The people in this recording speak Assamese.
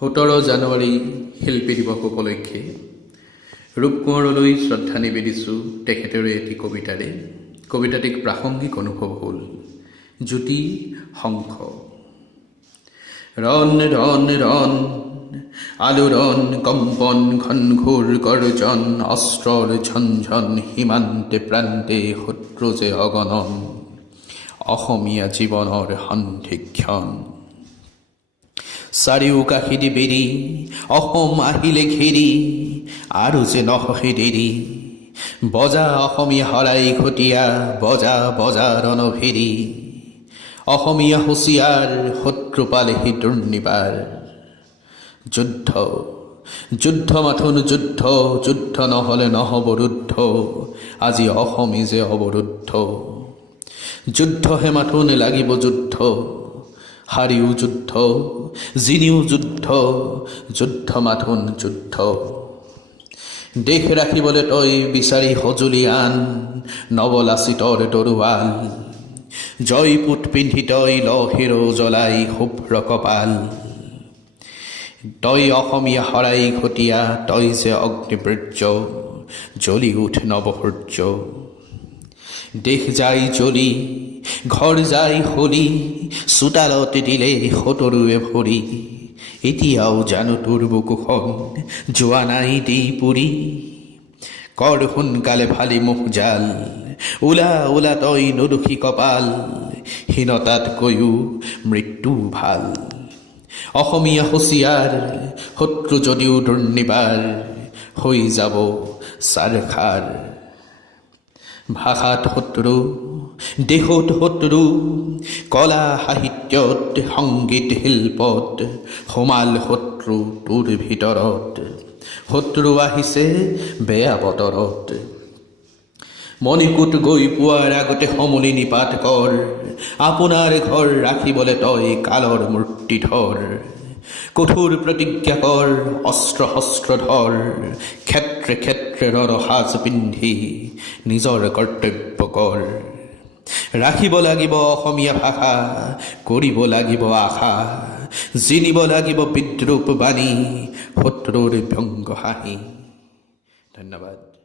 17 জানুৱাৰী শিল্পী দিৱস উপলক্ষে ৰূপকোঁৱৰলৈ শ্ৰদ্ধা নিবেদিছোঁ তেখেতৰ এটি কবিতাৰে। কবিতাটিক প্ৰাসংগিক অনুভৱ হ'ল জ্যোতি শংখ। ৰণ ৰণ ৰণ আলোড়ন কম্পন ঘনঘোৰ গৰ্জন অস্ত্ৰৰ ঝনঝন সীমান্তে প্ৰান্তে শত্ৰু যে অগণন অসমীয়া জীৱনৰ সন্ধিক্ষণ। চাৰিওকাষেদি বেৰি অসম আহিলে ঘেৰি আৰু যে নহহে দেৰি বজা অসমীয়া হৰাই ঘটীয়া বজা বজা ৰণভেৰী অসমীয়া হুঁচিয়াৰ শত্ৰু পালেহি দুৰ্নিবাৰ। যুদ্ধ যুদ্ধ মাথোন যুদ্ধ যুদ্ধ নহ'লে নহ'ব ৰুদ্ধ আজি অসমী যে অৱৰুদ্ধ। যুদ্ধহে মাথোন লাগিব যুদ্ধ হাৰিও যুদ্ধ জিনিও যুদ্ধ যুদ্ধ মাথোন যুদ্ধ। দেশ ৰাখিবলৈ তই বিচাৰি সঁজুলি আন নৱলাচিতৰ তৰোৱাল জয়পুত পিন্ধি তই লহেৰো জ্বলাই শুভ্ৰ কপাল। তই অসমীয়া হৰাই ঘটীয়া তই যে অগ্নিবীৰ্য জ্বলি উঠ নৱসূৰ্য। দেশ যায় জ্বলি ঘৰ যায় হলি চোতালত দিলে শতৰুৱে ভৰি এতিয়াও জানো তোৰ বুকুখন যোৱা নাই দি পুৰি। কৰ সোনকালে ফালি মুখ জাল ওলা ওলা তই নদুখি কপাল হীনতাতকৈও মৃত্যু ভাল। অসমীয়া হুঁচিয়াৰ শত্ৰু যদিও দুৰ্নিবাৰ হৈ যাব চাৰখাৰ। ভাষাত শত্ৰু দেশত শত্ৰু কলা সাহিত্যত সংগীত শিল্পত সোমাল শত্ৰু তোৰ ভিতৰত শত্ৰু আহিছে বেয়া বতৰত। মণিকূট গৈ পোৱাৰ আগতে সমূলি নিপাত কৰ আপোনাৰ ঘৰ ৰাখিবলৈ তই কালৰ মূৰ্তি ধৰ। কঠোৰ প্ৰতিজ্ঞা কৰ অস্ত্ৰ শস্ত্ৰ ধৰ ক্ষেত্ৰে ক্ষেত্ৰে ৰণসাজ পিন্ধি নিজৰ কৰ্তব্য কৰ। ৰাখিব লাগিব অসমীয়া ভাষা কৰিব লাগিব আশা জিনিব লাগিব বিদ্ৰূপ বাণী শত্ৰুৰ ব্যংগ হাঁহি। ধন্যবাদ।